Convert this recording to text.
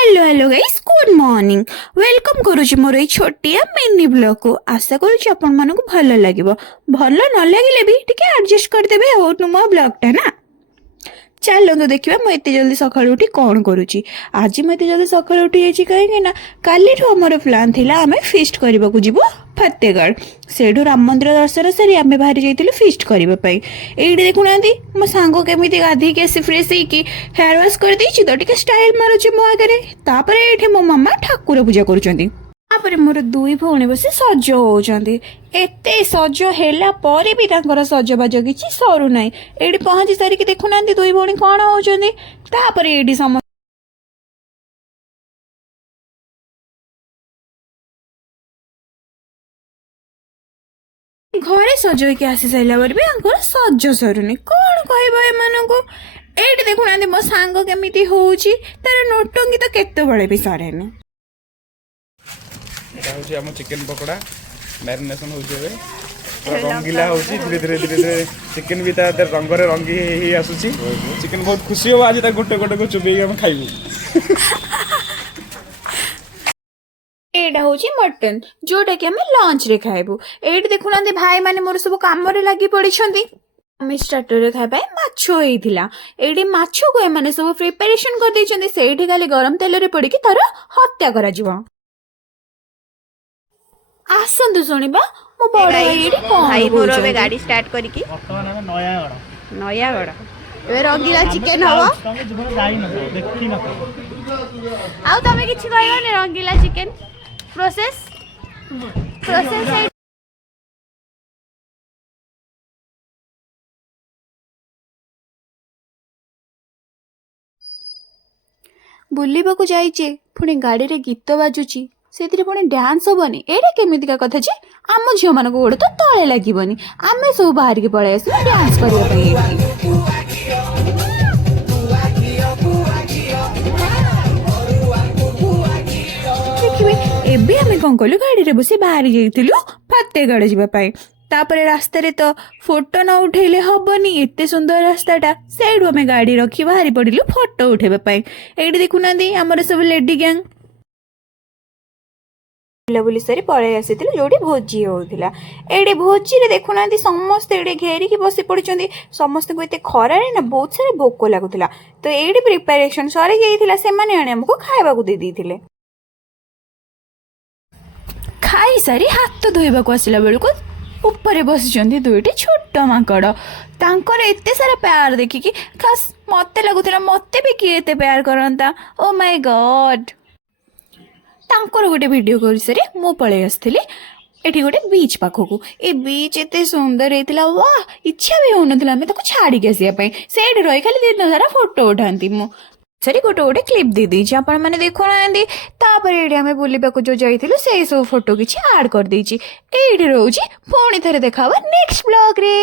Hello hello guys good morning welcome करुछि मोर ए छोटिया मिनी ब्लॉग को आशा करुछि आपण मानको भलो लागिवो भलो न लागिले भी टिके एडजस्ट कर देबे हो तुम ब्लॉग टा ना चलो देखिए मुझे एत जल्दी सका उठी कौन करुच्ची आज मुझे जल्दी सका उठी जाइए कहीं काली आमर प्लान थी आम फिस्ट करने को जीव फतेगढ़ से राम मंदिर दर्शन सारी आम बाहरी जाइलु फिस्ट करने ये देखुना मो सांग केमी गाधी आसी फ्रेश होगी हेयर वाश कर तो टे स्टाइल मारुची मो आगे ये मो मामा ठाकुर पूजा कर मोर दुई भौणी बस सज होती एते सज है पर भी सजबाज किसी सरू ना ये पहुंची सारिकी देखुना दुई भौणी कौन होती ये समस्त घरे सजोक आसी सारा पर भी सज सरुनी कौन कह ये देखुना मो सांग केमी हो तार नोटंगी तो केत भी सरेनी चिकेन पकोड़ा मैरिनेशन हो रंगीला हो धीरे धीरे धीरे धीरे चिकेन भी रंग रंगी ही आसूची चिकेन बहुत खुशी हो आज गोटे गोटे को चुबे खाइबू एटा हूँ मटन जोटा कि आम लंच रे खाइबू ये देखुना भाई माने मोर सब कम लगी पड़ी स्टार्टर खाए माछ होता ये माछ को एम सब प्रिपेरेसन कर खाली गरम तेल पड़ी तार हत्या कर आसतु शुणा मो बड़ भाई मोर ए गाड़ी स्टार्ट करिकी नयागढ़ ए रंगीला चिकेन हवा आउ तमे किछि कहबो रंगीला चिकेन प्रोसेस बुलवा को जाइए पुणी गाड़ी रे गीत बाजुची से पुणी डांस हेनी एटा केमितिका कथा जे आम झील मान गोड़ तो तले लगभनी आम सब बाहर के पलि आस डांस करने देखिए एबे आम कौन कलु गाड़ी रे बसी बाहर जाइलु फतेगढ़ जावाई तापर रास्ता रे तो फोटो न उठेले हबनी एते सुंदर रास्ताटा सेडू आम गाड़ी रखी बाहरी पड़िलु फोटो उठेबा ये देखुना आमर सब लेडी गैंग बुलाबुली सारी पलि आसी जो भोजी होता ये भोजी रे देखुना समस्ते ये घेरिकी बसी पड़ी समस्त को ये खरारे ना बहुत सारा भोक लगुला तो ये प्रिपेरेसन सरी जाइए से आमको खावा दे देते खाई सारी हाथ धोवा को आसला बेलू ऊपर बस दुईटी छोट माकड़ तांकर एते सारा प्यार देखिकी खास मत लगुला मत भी किए एते प्यार करता ओ माय गॉड तांकर गोटे वीडियो कर सारी मु पलि आसती एठी गोटे बीच पाखक ए बीच एते सुंदर होता वाह इच्छा भी होना आम छाड़ी आसापी से रही खाली दिन सारा फोटो उठाती मु सरी गोटे गोटे क्लिप दे दीजिए आपण मैंने देखुना तापर ये आम बुलवा जो जाइलु से सब फोटो किसी आड कर देछि एठी रोजी पुणी थे देखा नेक्स्ट ब्लॉग रे।